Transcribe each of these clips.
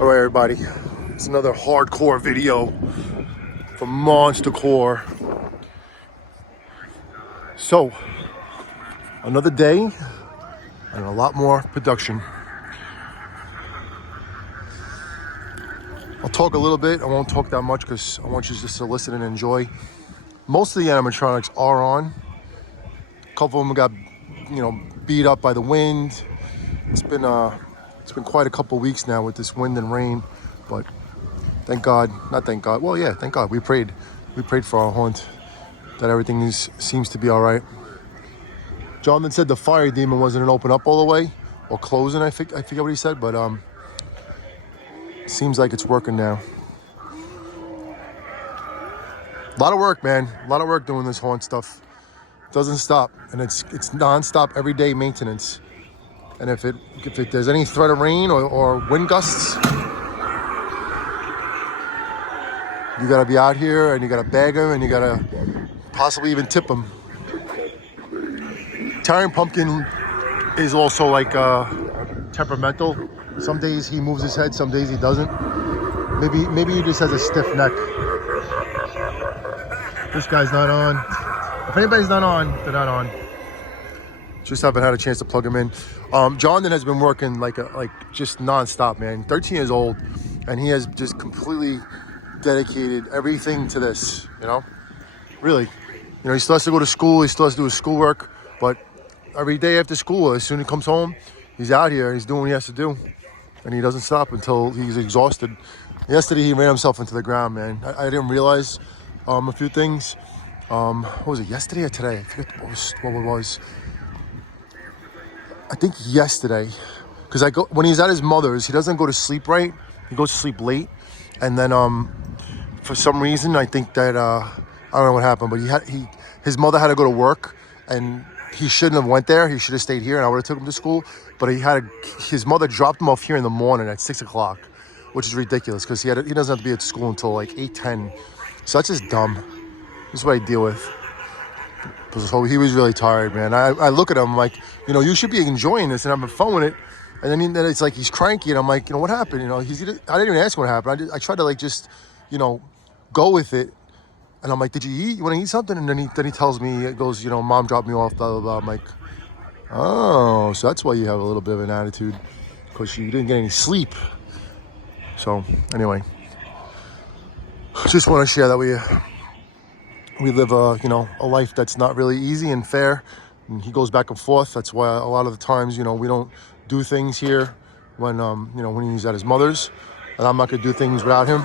All right, everybody. It's another hardcore video from Decor. So, another day and a lot more production. I'll talk a little bit. I won't talk that much because I want you just to listen and enjoy. Most of the animatronics are on. A couple of them got, beat up by the wind. It's been quite a couple weeks now with this wind and rain, but thank God, not thank God. Well, yeah, thank God. We prayed for our haunt that everything seems to be all right. Jonathan said the fire demon wasn't gonna open up all the way or closing. I forget what he said, but seems like it's working now. A lot of work, man. A lot of work doing this haunt stuff. Doesn't stop, and it's non-stop, everyday maintenance. And if there's any threat of rain or wind gusts, you gotta be out here and you gotta bag them and you gotta possibly even tip them. Italian Pumpkin is also like temperamental. Some days he moves his head, some days he doesn't. Maybe he just has a stiff neck. This guy's not on. If anybody's not on, they're not on. Just haven't had a chance to plug him in. Jonathan has been working like just non-stop, man. 13 years old, and he has just completely dedicated everything to this, Really. He still has to go to school, he still has to do his schoolwork, but every day after school, as soon as he comes home, he's out here, he's doing what he has to do, and he doesn't stop until he's exhausted. Yesterday, he ran himself into the ground, man. I didn't realize a few things. What was it, yesterday or today? I forget what it was. I think yesterday, because when he's at his mother's, he doesn't go to sleep right. He goes to sleep late, and then for some reason, I think that I don't know what happened, but his mother had to go to work, and he shouldn't have went there. He should have stayed here, and I would have took him to school. But his mother dropped him off here in the morning at 6 o'clock, which is ridiculous because he doesn't have to be at school until like 8:10. So that's just dumb. This is what I deal with. So he was really tired, man. I look at him like, you should be enjoying this and having fun with it. And then it's like he's cranky, and I'm like, what happened? I didn't even ask him what happened. I tried to just, go with it. And I'm like, did you eat? You want to eat something? And then he tells me, it goes, Mom dropped me off, blah, blah, blah. I'm like, oh, so that's why you have a little bit of an attitude, because you didn't get any sleep. So anyway, just want to share that with you. We live a life that's not really easy and fair. And he goes back and forth. That's why a lot of the times, we don't do things here when he's at his mother's. And I'm not going to do things without him.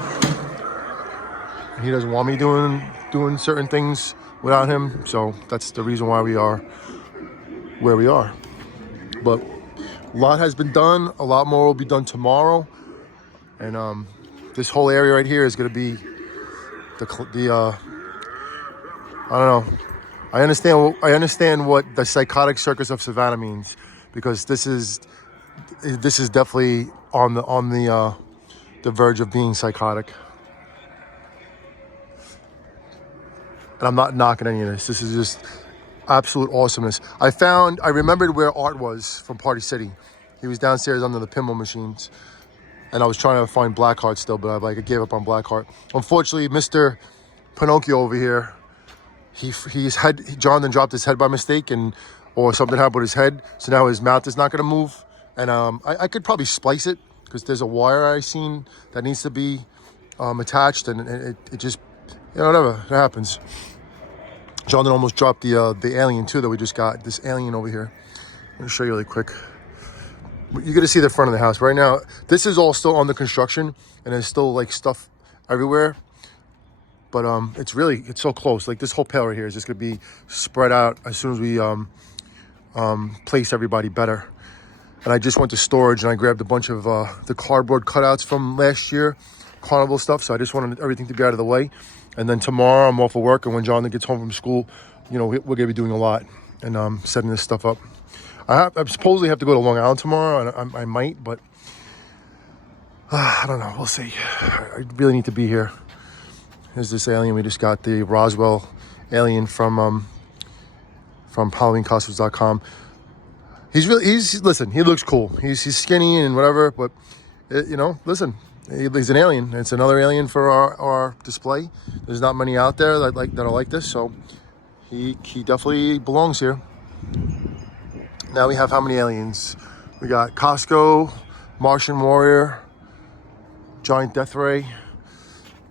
He doesn't want me doing certain things without him. So that's the reason why we are where we are. But a lot has been done. A lot more will be done tomorrow. And this whole area right here is going to be I don't know. I understand what the psychotic circus of Savannah means, because this is definitely on the verge of being psychotic. And I'm not knocking any of this. This is just absolute awesomeness. I remembered where Art was from Party City. He was downstairs under the pinball machines, and I was trying to find Blackheart still, but I gave up on Blackheart. Unfortunately, Mr. Pinocchio over here, Jonathan dropped his head by mistake, or something happened with his head, so now his mouth is not going to move. And I could probably splice it, because there's a wire I seen that needs to be attached, and it just, whatever, it happens. Jonathan almost dropped the alien too that we just got, this alien over here. Let me show you really quick. You're gonna see the front of the house right now. This is all still under construction, and there's still like stuff everywhere. But it's so close. Like this whole pale right here is just gonna be spread out as soon as we place everybody better. And I just went to storage and I grabbed a bunch of the cardboard cutouts from last year, carnival stuff. So I just wanted everything to be out of the way. And then tomorrow I'm off of work, and when Jonathan gets home from school, we're gonna be doing a lot and setting this stuff up. I supposedly have to go to Long Island tomorrow, and I might, but I don't know. We'll see. I really need to be here. Here's this alien we just got, the Roswell alien from HalloweenCostumes.com. Listen, he looks cool. He's skinny and whatever, but you know, listen, he's an alien. It's another alien for our display. There's not many out there that are like this, so he definitely belongs here. Now we have how many aliens? We got Costco, Martian Warrior, Giant Death Ray,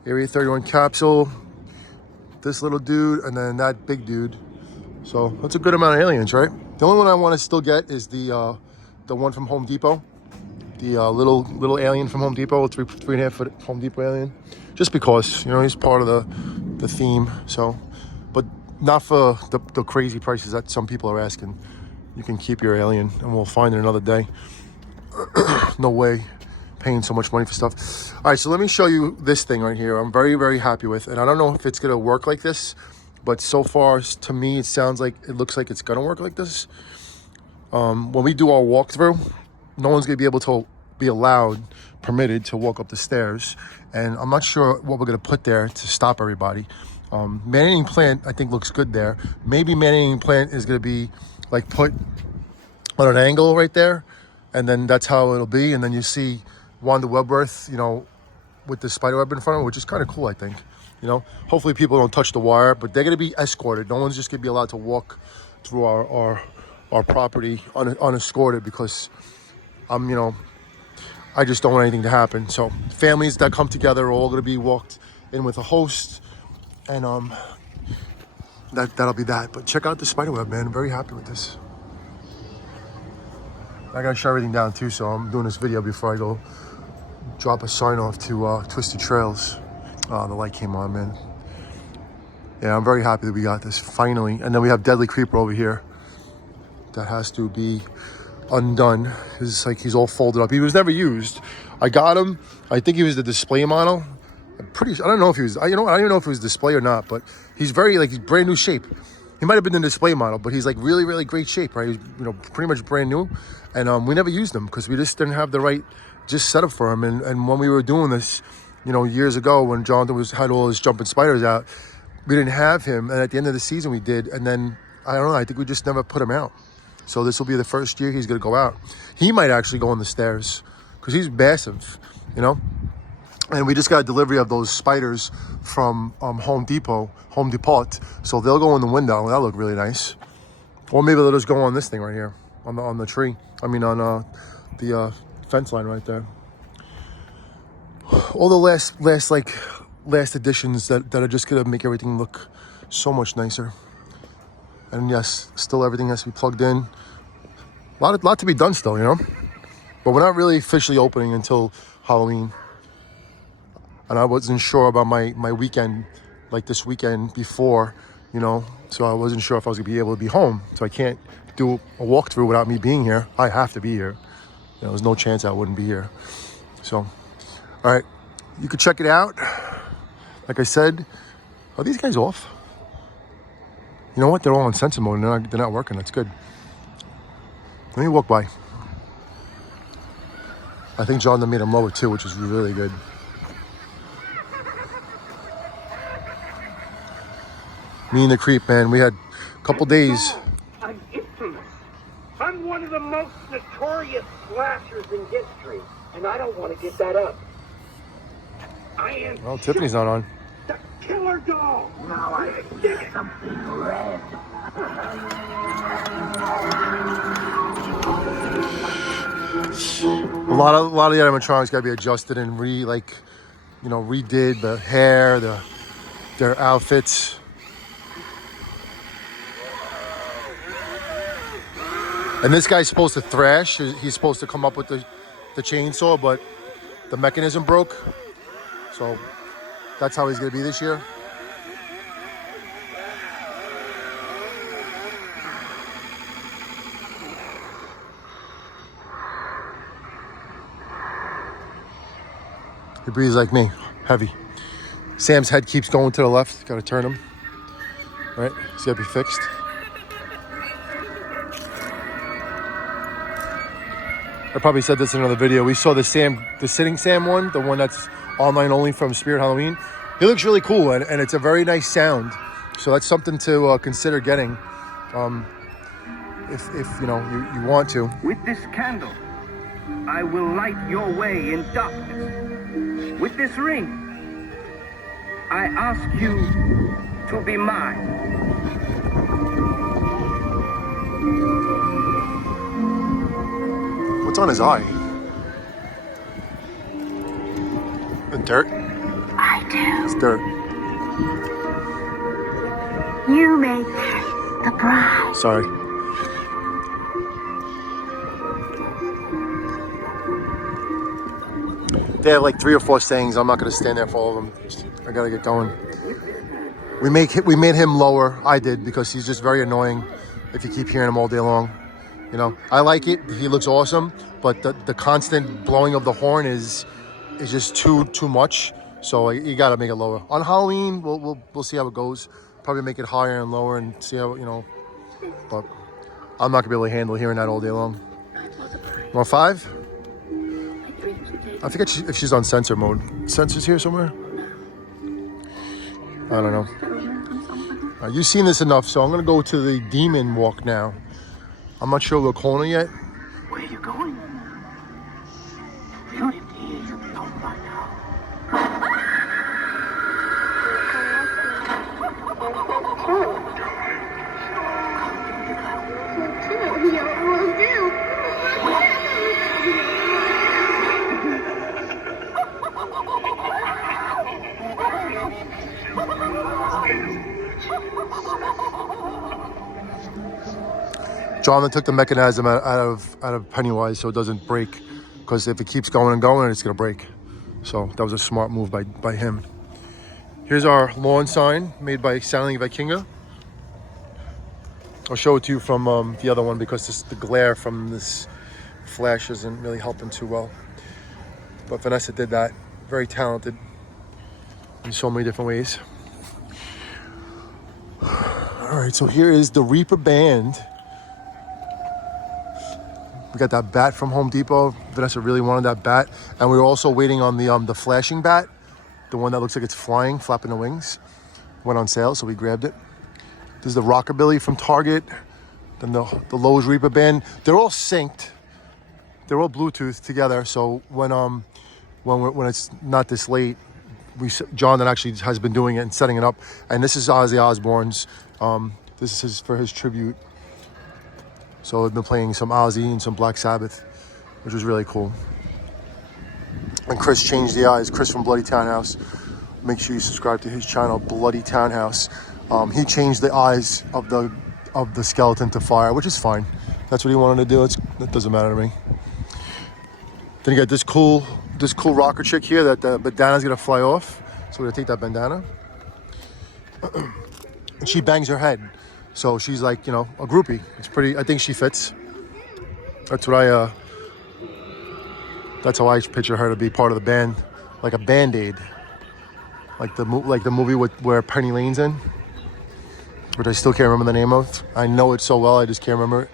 Area 31 Capsule, this little dude, and then that big dude. So that's a good amount of aliens, right? The only one I want to still get is the one from Home Depot, the little alien from Home Depot, 3.5 foot Home Depot alien, just because, you know, he's part of the theme. So, but not for the crazy prices that some people are asking. You can keep your alien, and we'll find it another day. No way paying so much money for stuff. All right, so let me show you this thing right here. I'm very, very happy with, and I don't know if it's gonna work like this, but so far to me it looks like it's gonna work like this. When we do our walkthrough, no one's gonna be able to be permitted to walk up the stairs, and I'm not sure what we're gonna put there to stop everybody. Man-eating plant I think looks good there. Maybe man-eating plant is gonna be like put on an angle right there, and then that's how it'll be. And then you see Wanda Webworth, you know, with the spider web in front of her, which is kind of cool, I think. You know, hopefully people don't touch the wire, but they're going to be escorted. No one's just going to be allowed to walk through our property unescorted, because you know, I just don't want anything to happen. So families that come together are all going to be walked in with a host, and that'll be that. But check out the spider web, man. I'm very happy with this. I gotta shut everything down too, so I'm doing this video before I go drop a sign off to Twisted Trails. Oh, the light came on, man. Yeah, I'm very happy that we got this finally. And then we have Deadly Creeper over here that has to be undone. It's like he's all folded up. He was never used. I got him. I think he was the display model. I don't know if he was. I don't even know if it was display or not. But he's he's brand new shape. He might have been the display model, but he's like really, really great shape, right? He's, you know, pretty much brand new. And we never used him because we just didn't have the right setup for him. And when we were doing this, you know, years ago when Jonathan had all his jumping spiders out, we didn't have him. And at the end of the season we did. And then, I don't know, I think we just never put him out. So this will be the first year he's going to go out. He might actually go on the stairs because he's massive, you know? And we just got a delivery of those spiders from Home Depot. So they'll go in the window. That'll look really nice. Or maybe they'll just go on this thing right here, on the tree. I mean, on the fence line right there. All the last additions that are just gonna make everything look so much nicer. And yes, still everything has to be plugged in. A lot to be done still, you know. But we're not really officially opening until Halloween. And I wasn't sure about my weekend, like this weekend before, you know, so I wasn't sure if I was gonna be able to be home. So I can't do a walkthrough without me being here. I have to be here. You know, there's no chance I wouldn't be here. So, all right, you could check it out. Like I said, are these guys off? You know what? They're all in sensor mode and they're not working. That's good. Let me walk by. I think John made them lower too, which is really good. Me and the creep, man, we had a couple days. I'm infamous. I'm one of the most notorious slashers in history, and I don't want to give that up. I am. Well, Tiffany's not on. The killer doll. Now I dig something red. A lot of the animatronics got to be adjusted and redid the hair, their outfits. And this guy's supposed to thrash. He's supposed to come up with the chainsaw, but the mechanism broke. So that's how he's going to be this year. He breathes like me, heavy. Sam's head keeps going to the left. Got to turn him. Right? He's got to be fixed. I probably said this in another video. We saw the sitting Sam one, the one that's online only from Spirit Halloween. He looks really cool, and it's a very nice sound. So that's something to consider getting, if you know you want to. With this candle, I will light your way in darkness. With this ring, I ask you to be mine. What's on his eye? The dirt? I do. It's dirt. You make the bride. Sorry. They have like 3 or 4 sayings. I'm not going to stand there for all of them. I got to get going. We made him lower. I did, because he's just very annoying if you keep hearing him all day long. You know, I like it. He looks awesome, but the constant blowing of the horn is just too much. So you got to make it lower. On Halloween, we'll see how it goes. Probably make it higher and lower and see how, you know. But I'm not gonna be able to handle hearing that all day long. Want 5? I forget if she's on sensor mode. Sensor's here somewhere? I don't know. You've seen this enough, so I'm gonna go to the demon walk now. I'm not sure the corner yet. Where are you going? You need to come right now. John took the mechanism out of Pennywise so it doesn't break, because if it keeps going and going, it's gonna break. So that was a smart move by him. Here's our lawn sign made by Stanley Vikinga. I'll show it to you from the other one, because the glare from this flash isn't really helping too well. But Vanessa did that. Very talented in so many different ways. All right, so here is the Reaper Band. We got that bat from Home Depot. Vanessa really wanted that bat. And we were also waiting on the flashing bat, the one that looks like it's flying, flapping the wings. Went on sale, so we grabbed it. This is the Rockabilly from Target. Then the Lowe's Reaper Band. They're all synced. They're all Bluetooth together. So when it's not this late, John that actually has been doing it and setting it up. And this is Ozzy Osbourne's. This is for his tribute. So I've been playing some Ozzy and some Black Sabbath, which was really cool. And Chris changed the eyes. Chris from Bloody Townhouse. Make sure you subscribe to his channel, Bloody Townhouse. He changed the eyes of the skeleton to fire, which is fine. That's what he wanted to do. That doesn't matter to me. Then you got this cool rocker chick here that the bandana's gonna fly off. So we're gonna take that bandana. And she bangs her head. So she's like, you know, a groupie. It's pretty, I think she fits. That's what that's how I picture her to be part of the band. Like a Band-Aid. Like the movie where Penny Lane's in. Which I still can't remember the name of. I know it so well, I just can't remember it.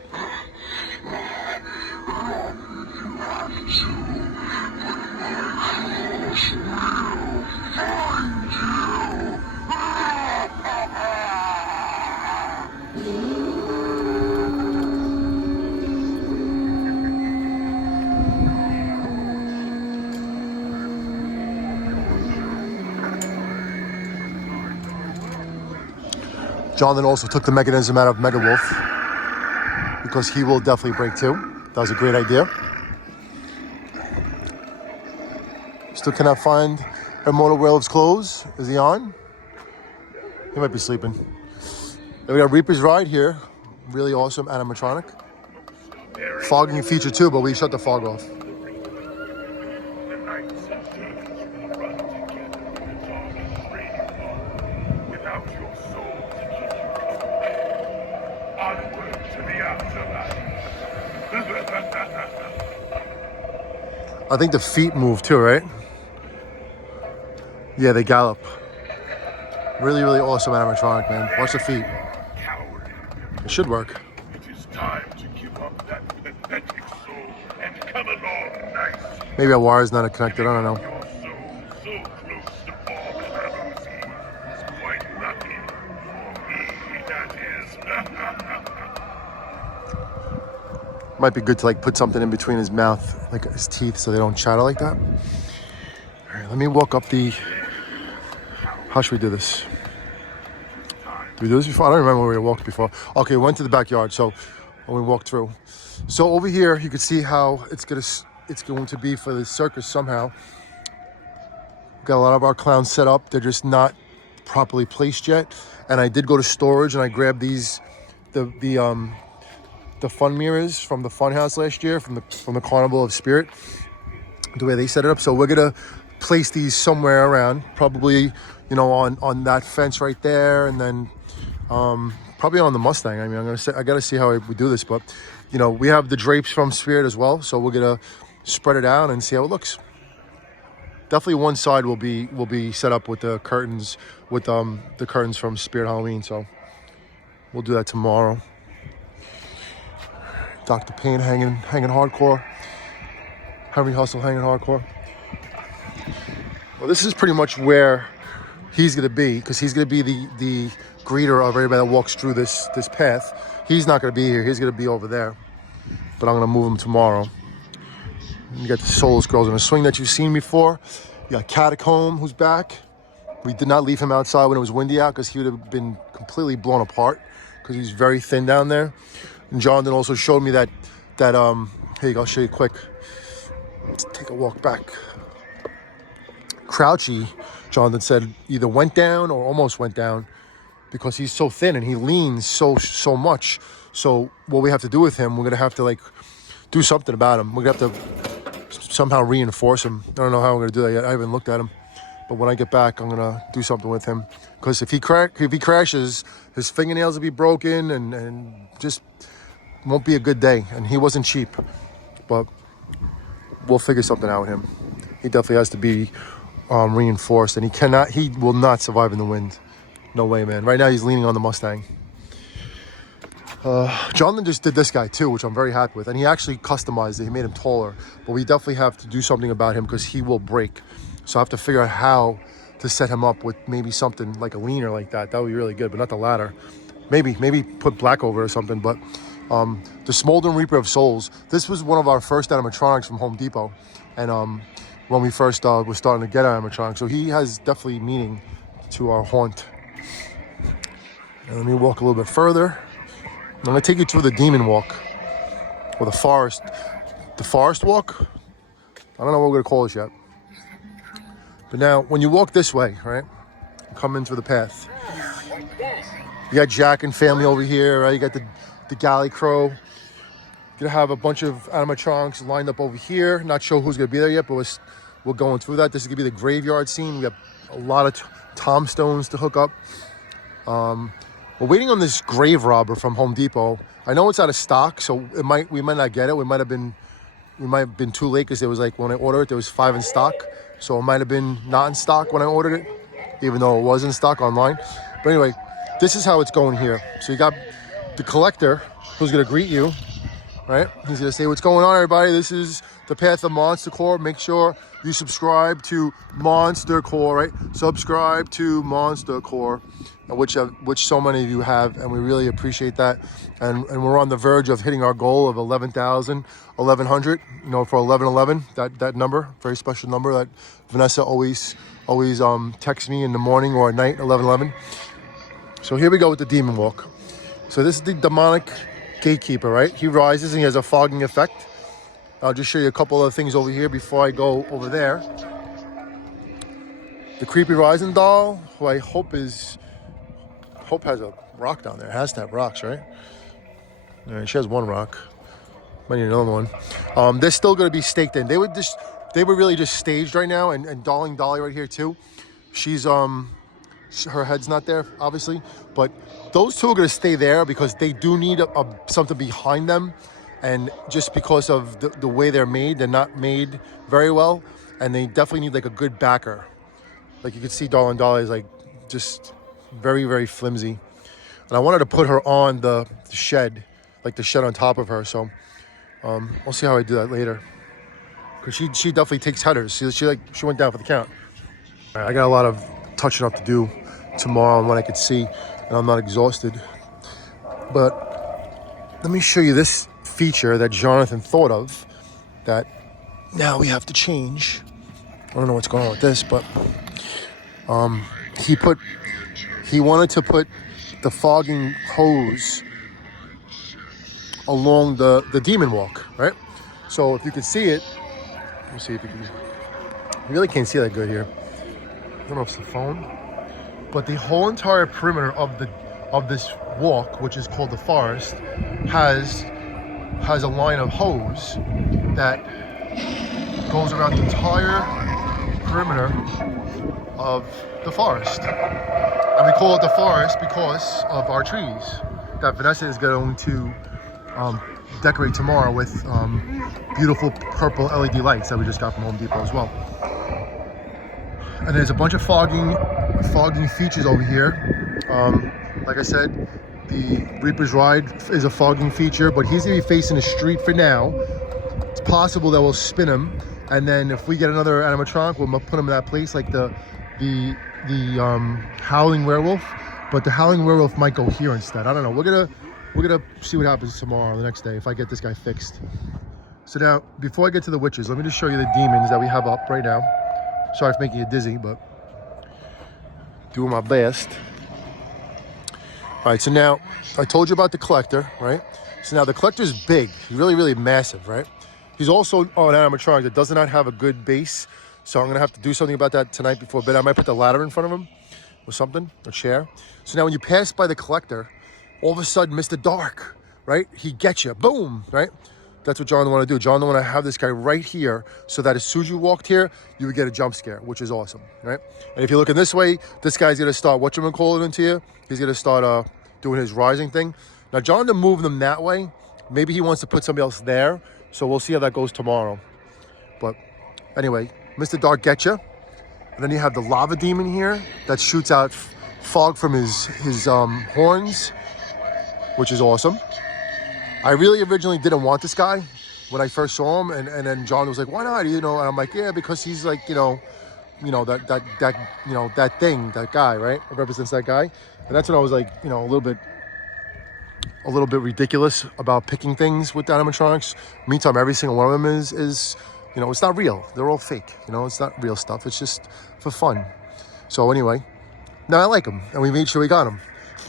John then also took the mechanism out of Mega Wolf, because he will definitely break too. That was a great idea. Still cannot find Immortal Werewolf's clothes. Is he on? He might be sleeping. Then we got Reaper's Ride here. Really awesome animatronic. Fogging feature too, but we shut the fog off. I think the feet move too, right? Yeah, they gallop. Really, really awesome animatronic, man. Watch the feet. It should work. It is time to give up that pathetic soul and come along nice. Maybe our wire's not connected, I don't know. Your soul so close to Paul Carusi is quite lucky for me, that is. Might be good to like put something in between his mouth, like his teeth, so they don't chatter like that. All right, let me walk up the. How should we do this? Did we do this before? I don't remember where we walked before. Okay, we went to the backyard, so when we walked through. So over here, you can see how it's going to be for the circus somehow. We've got a lot of our clowns set up. They're just not properly placed yet. And I did go to storage and I grabbed these, the fun mirrors from the fun house last year from the Carnival of Spirit, the way they set it up. So we're gonna place these somewhere around, probably, you know, on that fence right there, and then probably on the Mustang. I mean, I gotta see how we do this, but you know, we have the drapes from Spirit as well, so we're gonna spread it out and see how it looks. Definitely one side will be set up with the curtains, with the curtains from Spirit Halloween. So we'll do that tomorrow. Dr. Payne hanging hardcore. Henry Hustle hanging hardcore. Well, this is pretty much where he's gonna be, because he's gonna be the greeter of everybody that walks through this path. He's not gonna be here. He's gonna be over there. But I'm gonna move him tomorrow. You got the Soulless Girls in a Swing that you've seen before. You got Catacomb, who's back. We did not leave him outside when it was windy out, because he would have been completely blown apart, because he's very thin down there. And Jonathan also showed me that here you go, I'll show you quick. Let's take a walk back. Crouchy, Jonathan said, either went down or almost went down, because he's so thin and he leans so much. So what we have to do with him, we're gonna have to like do something about him. We're gonna have to somehow reinforce him. I don't know how we're gonna do that yet. I haven't looked at him, but when I get back, I'm gonna do something with him, because if he crashes, his fingernails will be broken and just won't be a good day. And he wasn't cheap, but we'll figure something out with him. He definitely has to be reinforced, and he will not survive in the wind. No way, man. Right now he's leaning on the Mustang. Jonathan just did this guy too, which I'm very happy with, and he actually customized it. He made him taller, but we definitely have to do something about him, because he will break. So I have to figure out how to set him up with maybe something like a leaner like that. That would be really good, but not the ladder. Maybe put black over it or something. But the Smoldering Reaper of Souls, this was one of our first animatronics from Home Depot, and when we first were starting to get animatronics, so he has definitely meaning to our haunt. And let me walk a little bit further. I'm gonna take you through the Demon Walk, or the Forest Walk. I don't know what we're gonna call this yet. But now, when you walk this way, right, come in through the path. You got Jack and family over here, right? You got the Galley Crow. You're gonna have a bunch of animatronics lined up over here. Not sure who's gonna be there yet, but we're going through that. This is gonna be the graveyard scene. We got a lot of tombstones to hook up. We're waiting on this grave robber from Home Depot. I know it's out of stock, so we might not get it. We might have been too late, because it was like when I ordered it, there was 5 in stock. So it might have been not in stock when I ordered it, even though it was in stock online. But anyway, this is how it's going here. So you got the collector, who's gonna greet you, right? He's gonna say, what's going on, everybody? This is the path of Monster Core. Make sure you subscribe to Monster Core, right? Subscribe to Monster Core, which so many of you have, and we really appreciate that. And we're on the verge of hitting our goal of 11,000, 1,100, you know, for 1111, that number, very special number that Vanessa always texts me in the morning or at night, 1111. So here we go with the Demon Walk. So this is the demonic gatekeeper, right? He rises and he has a fogging effect. I'll just show you a couple of things over here before I go over there. The creepy rising doll, who I hope has a rock down there. It has to have rocks, right? All right, she has one rock. Might need another one. They're still going to be staked in. They were really just staged right now, and Darling Dolly right here too. She's her head's not there, obviously, but those two are going to stay there, because they do need something behind them, and just because of the way they're made, they're not made very well, and they definitely need like a good backer. Like you can see, Darling Dolly is like just very, very flimsy. And I wanted to put her on the shed, like the shed on top of her. So we'll see how I do that later, because she definitely takes headers. She went down for the count. All right, I got a lot of touching up to do tomorrow on what I could see, and I'm not exhausted. But let me show you this feature that Jonathan thought of that now we have to change. I don't know what's going on with this, but he wanted to put the fogging hose along the demon walk, right? So if you can see it, let me see if you can. You really can't see that good here. I don't know if it's the phone, but the whole entire perimeter of this walk, which is called the forest, has a line of hose that goes around the entire perimeter of the forest. And we call it the forest because of our trees that Vanessa is going to decorate tomorrow with beautiful purple LED lights that we just got from Home Depot as well. And there's a bunch of fogging features over here. Like I said, the Reaper's Ride is a fogging feature, but he's gonna be facing the street for now. It's possible that we'll spin him, and then if we get another animatronic, we'll put him in that place, like the Howling Werewolf. But the Howling Werewolf might go here instead. I don't know. We're gonna see what happens tomorrow, the next day, if I get this guy fixed. So now, before I get to the witches, let me just show you the demons that we have up right now. Sorry for making you dizzy, but doing my best. All right, so now I told you about the collector, right? So now the collector's big. He's really, really massive, right? He's also on animatronic that does not have a good base. So I'm gonna have to do something about that tonight before bed. I might put the ladder in front of him or something, a chair. So now when you pass by the collector, all of a sudden, Mr. Dark, right? He gets you, boom, right? That's what John don't want to do. John don't want to have this guy right here so that as soon as you walked here, you would get a jump scare, which is awesome, right? And if you're looking this way, this guy's going to start, whatchamacallit into you. He's going to start doing his rising thing. Now, John to move them that way, maybe he wants to put somebody else there. So we'll see how that goes tomorrow. But anyway, Mr. Dark gets you. And then you have the lava demon here that shoots out fog from his horns, which is awesome. I really originally didn't want this guy when I first saw him, and then John was like, "Why not?" You know, and I'm like, "Yeah, because he's like, that thing, that guy, right? It represents that guy." And that's when I was like, a little bit ridiculous about picking things with the animatronics. Meantime, every single one of them is it's not real. They're all fake. It's not real stuff. It's just for fun. So anyway, now I like him, and we made sure we got him.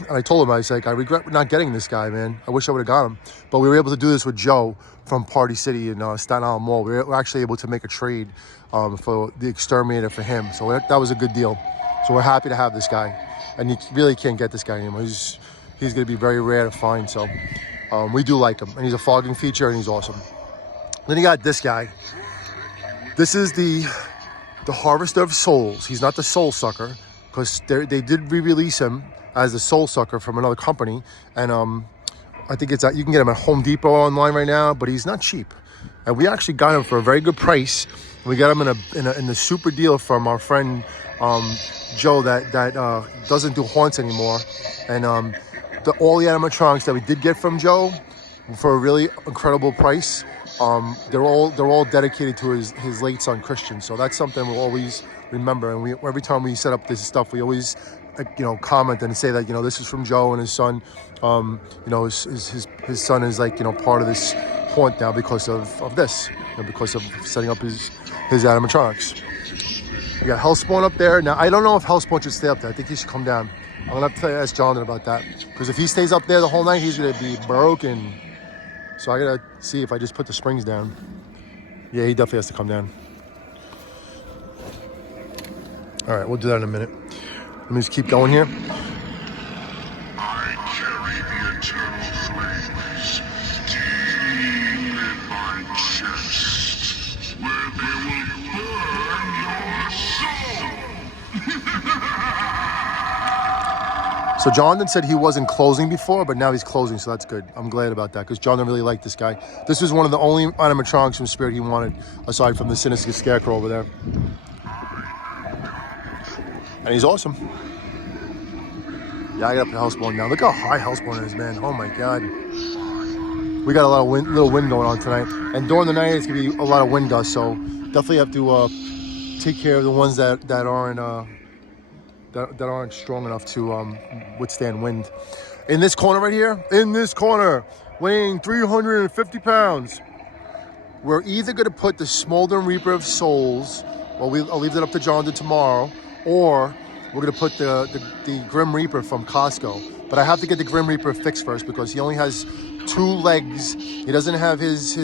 And I told him, I was like, I regret not getting this guy, man. I wish I would have got him. But we were able to do this with Joe from Party City in Staten Island Mall. We were actually able to make a trade for the exterminator for him. So that was a good deal. So we're happy to have this guy. And you really can't get this guy anymore. He's going to be very rare to find. So we do like him. And he's a fogging feature, and he's awesome. Then you got this guy. This is the Harvester of Souls. He's not the Soul Sucker, because they did re-release him as the Soul Sucker from another company, and I think you can get him at Home Depot online right now, but he's not cheap. And we actually got him for a very good price. We got him in the super deal from our friend Joe that doesn't do haunts anymore, and all the animatronics that we did get from Joe for a really incredible price. They're all dedicated to his late son Christian, so that's something we'll always remember. And every time we set up this stuff, we always comment and say that this is from Joe and his son. His son is part of this haunt now because of this, because of setting up his animatronics. We got Hellspawn up there. Now I don't know if Hellspawn should stay up there. I think he should come down. I'm gonna have to ask Jonathan about that, because if he stays up there the whole night, he's gonna be broken. So I gotta see if I just put the springs down. Yeah, he definitely has to come down. All right, we'll do that in a minute. Let me just keep going here. I carry the eternal flames deep in my chest, where they will burn your soul. So Jonathan said he wasn't closing before, but now he's closing, so that's good. I'm glad about that, because Jonathan really liked this guy. This was one of the only animatronics from Spirit he wanted, aside from the Sinister Scarecrow over there. And he's awesome. Yeah, I got up to Hellspawn now. Look how high Hellspawn is, man. Oh my God. We got a lot of little wind going on tonight. And during the night, it's going to be a lot of wind gusts. So definitely have to take care of the ones that aren't strong enough to withstand wind. In this corner right here, weighing 350 pounds. We're either going to put the Smoldering Reaper of Souls, well, I'll leave that up to Jonathan tomorrow, or we're going to put the Grim Reaper from Costco. But I have to get the Grim Reaper fixed first because he only has 2 legs. He doesn't have his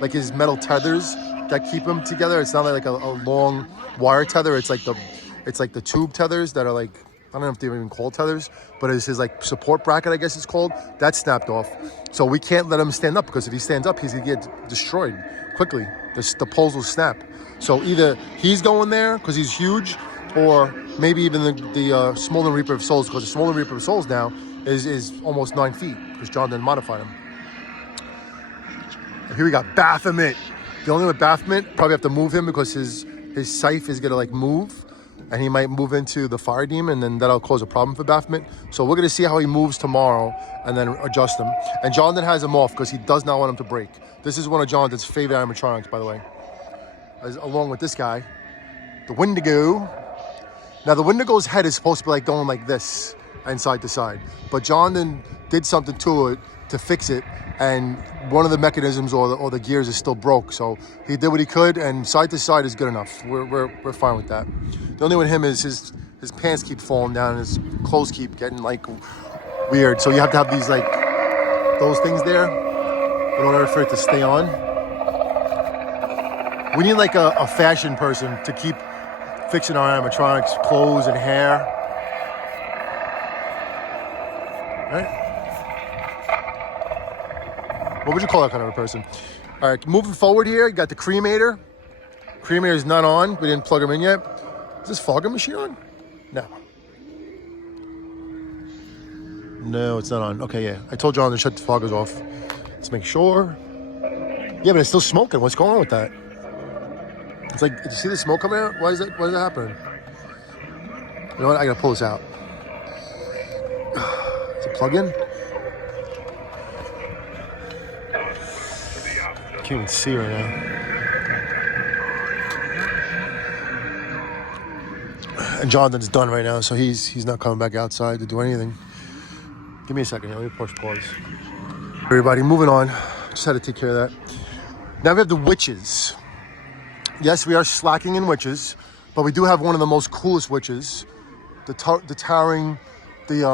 like his metal tethers that keep him together. It's not like a long wire tether. It's like the tube tethers that are like, I don't know if they're even called tethers, but it's his like support bracket, I guess it's called. That's snapped off. So we can't let him stand up because if he stands up, he's gonna get destroyed quickly. The poles will snap. So either he's going there because he's huge, or maybe even the Smoldering Reaper of Souls, because the Smoldering Reaper of Souls now is almost 9 feet because John didn't modify him. And here we got Baphomet. The only with Baphomet, probably have to move him because his scythe is gonna like move, and he might move into the fire demon, and then that'll cause a problem for Baphomet. So we're gonna see how he moves tomorrow and then adjust him. And Jonathan has him off because he does not want him to break. This is one of Jonathan's favorite animatronics, by the way. Along with this guy, the Wendigo. Now the Wendigo's head is supposed to be like going like this and side to side, but Jonathan did something to it to fix it, and one of the mechanisms or the gears is still broke. So he did what he could, and side to side is good enough. We're fine with that. The only with him is his pants keep falling down and his clothes keep getting like weird. So you have to have these like those things there in order for it to stay on. We need like a fashion person to keep fixing our animatronics, clothes and hair. Right? What would you call that kind of a person? All right, moving forward here, you got the cremator. Cremator is not on. We didn't plug him in yet. Is this fogging machine on? No. No, it's not on. Okay, yeah. I told John to shut the foggers off. Let's make sure. Yeah, but it's still smoking. What's going on with that? It's like, did you see the smoke coming out? Why is that happening? You know what? I gotta pull this out. Is it plug in? Can't even see right now. And Jonathan's done right now, so he's not coming back outside to do anything. Give me a second here. Let me push pause. Everybody, moving on. Just had to take care of that. Now we have the witches. Yes, we are slacking in witches, but we do have one of the most coolest witches, the towering, the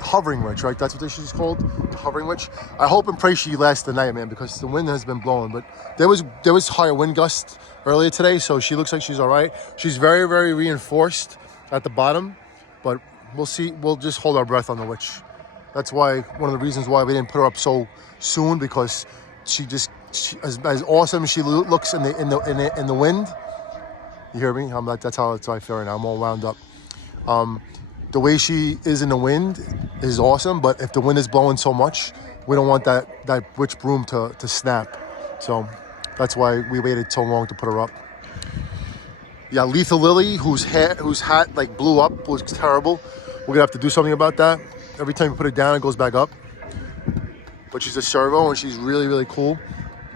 hovering witch, right? That's what this is called, the hovering witch. I hope and pray she lasts the night, man, because the wind has been blowing. But there was higher wind gusts earlier today, so she looks like she's all right. She's very, very reinforced at the bottom, but we'll see. We'll just hold our breath on the witch. That's why one of the reasons why we didn't put her up so soon, because she as awesome as she looks in the wind. You hear me? That's how I feel right now. I'm all wound up. The way she is in the wind is awesome, but if the wind is blowing so much, we don't want that witch broom to snap. So that's why we waited so long to put her up. Yeah, Lethal Lily, whose hat like blew up, was terrible. We're gonna have to do something about that. Every time you put it down, it goes back up. But she's a servo and she's really, really cool.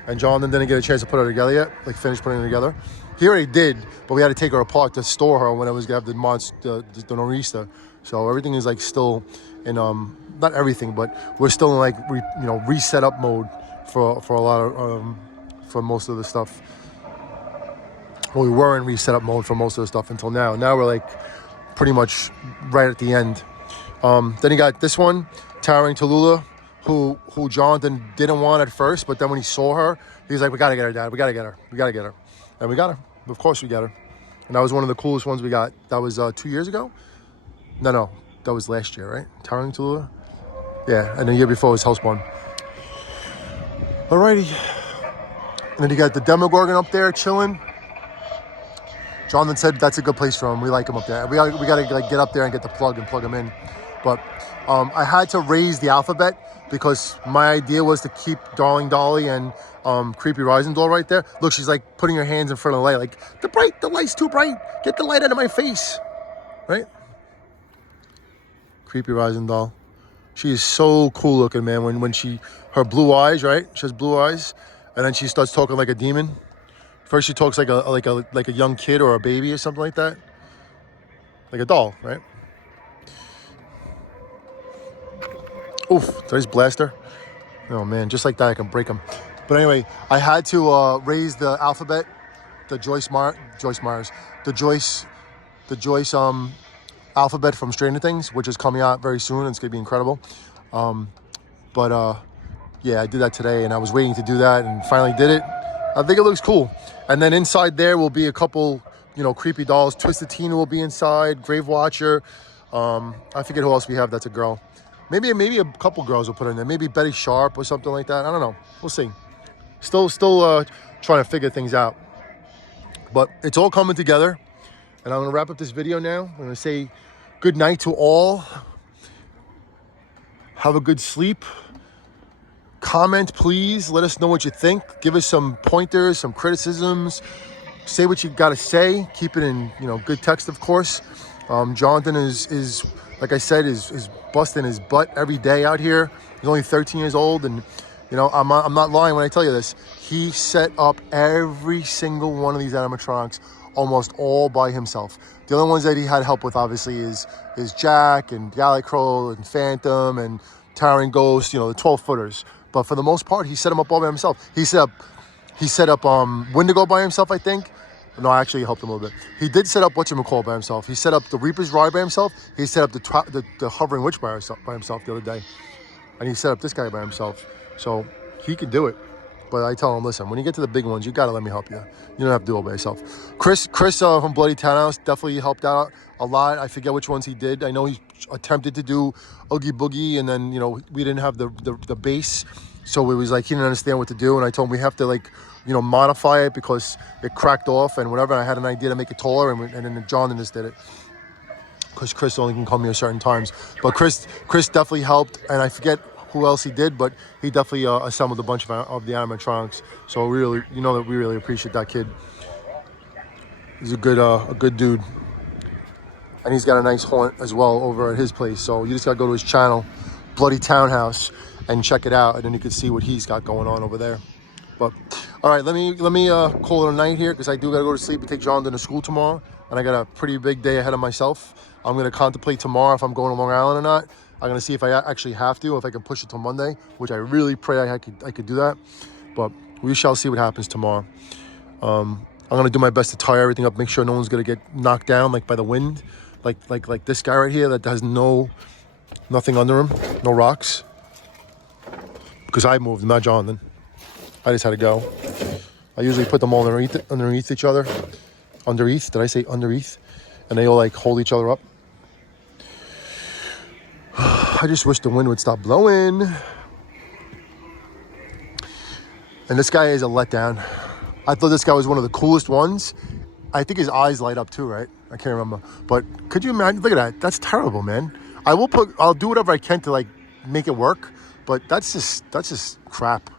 And Jonathan didn't get a chance to put her together yet, like finish putting her together. He already did, but we had to take her apart to store her when I was gonna have the Norista. So everything is like still in not everything, but we're still in like reset up mode for a lot of for most of the stuff. Well, we were in reset up mode for most of the stuff until now. Now we're like pretty much right at the end. Then you got this one, Towering Tallulah, who Jonathan didn't want at first, but then when he saw her, he was like, we gotta get her, Dad. We gotta get her. And we got her. Of course we got her. And that was one of the coolest ones we got. That was 2 years ago? No. That was last year, right? Towering Tallulah? Yeah, and the year before was Hellspawn. Alrighty. And then you got the Demogorgon up there chilling. Jonathan said that's a good place for him. We like him up there. We gotta like get up there and get the plug and plug him in. But I had to raise the alphabet because my idea was to keep Darling Dolly and Creepy Rising Doll right there. Look, she's like putting her hands in front of the light, like the light's too bright. Get the light out of my face, right? Creepy Rising Doll. She is so cool looking, man. When her blue eyes, right? She has blue eyes, and then she starts talking like a demon. First, she talks like a young kid or a baby or something like that, like a doll, right? Oof, nice blaster. Oh man, just like that I can break them. But anyway, I had to raise the alphabet, the Joyce Myers, the Joyce alphabet from Stranger Things, which is coming out very soon. It's gonna be incredible. But yeah, I did that today, and I was waiting to do that, and finally did it. I think it looks cool. And then inside there will be a couple, creepy dolls. Twisted Tina will be inside. Grave Watcher. I forget who else we have. That's a girl. Maybe a couple girls will put in there. Maybe Betty Sharp or something like that. I don't know. We'll see. Still trying to figure things out. But it's all coming together. And I'm going to wrap up this video now. I'm going to say good night to all. Have a good sleep. Comment, please. Let us know what you think. Give us some pointers, some criticisms. Say what you got to say. Keep it in, good text, of course. Jonathan is like I said, is busting his butt every day out here. He's only 13 years old, and I'm not lying when I tell you this. He set up every single one of these animatronics almost all by himself. The only ones that he had help with, obviously, is Jack and Gallicrow and Phantom and Towering Ghost. The 12-footers. But for the most part, he set them up all by himself. He set up Wendigo by himself, I think. No, actually, he helped him a little bit. He did set up whatchamacall by himself. He set up the Reaper's Ride by himself. He set up the Hovering Witch by himself the other day. And he set up this guy by himself. So he could do it. But I tell him, listen, when you get to the big ones, you got to let me help you. You don't have to do it by yourself. Chris from Bloody Townhouse definitely helped out a lot. I forget which ones he did. I know he attempted to do Oogie Boogie, and then, we didn't have the base. So it was like he didn't understand what to do. And I told him we have to, modify it because it cracked off and whatever. And I had an idea to make it taller, and then John just did it. Because Chris only can come here certain times. But Chris definitely helped, and I forget who else he did, but he definitely assembled a bunch of the animatronics. So really, that we really appreciate that kid. He's a good dude, and he's got a nice haunt as well over at his place. So you just gotta go to his channel, Bloody Townhouse, and check it out, and then you can see what he's got going on over there. But all right, let me call it a night here, because I do gotta go to sleep and take Jonathan to school tomorrow, and I got a pretty big day ahead of myself. I'm gonna contemplate tomorrow if I'm going to Long Island or not. I'm gonna see if I actually have to, if I can push it till Monday, which I really pray I could do that. But we shall see what happens tomorrow. I'm gonna do my best to tie everything up, make sure no one's gonna get knocked down by the wind, like this guy right here that has nothing under him, no rocks, because I moved, not Jonathan. I just had to go. I usually put them all underneath each other. Underneath? Did I say underneath? And they all hold each other up. I just wish the wind would stop blowing. And this guy is a letdown. I thought this guy was one of the coolest ones. I think his eyes light up too, right? I can't remember. But could you imagine? Look at that. That's terrible, man. I'll do whatever I can to make it work. But that's just crap.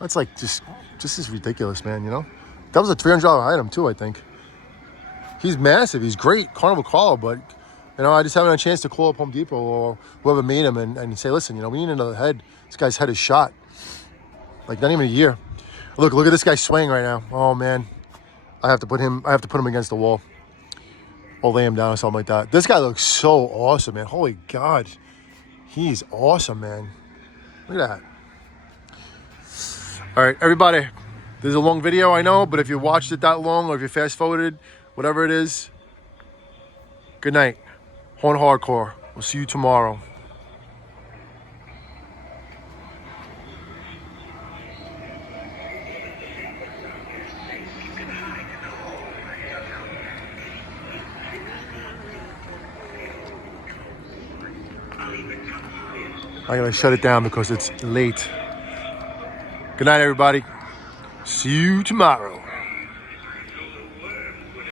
That's just is ridiculous, man. That was a $300 item too, I think. He's massive. He's great. Carnival Crawler, but I just haven't had a chance to call up Home Depot or whoever made him and say, listen, we need another head. This guy's head is shot. Not even a year. Look at this guy swaying right now. Oh man. I have to put him against the wall. Or lay him down or something like that. This guy looks so awesome, man. Holy God. He's awesome, man. Look at that. All right, everybody. This is a long video, I know, but if you watched it that long or if you fast forwarded, whatever it is, good night. Horn Hardcore. We'll see you tomorrow. I gotta shut it down because it's late. Good night, everybody. See you tomorrow.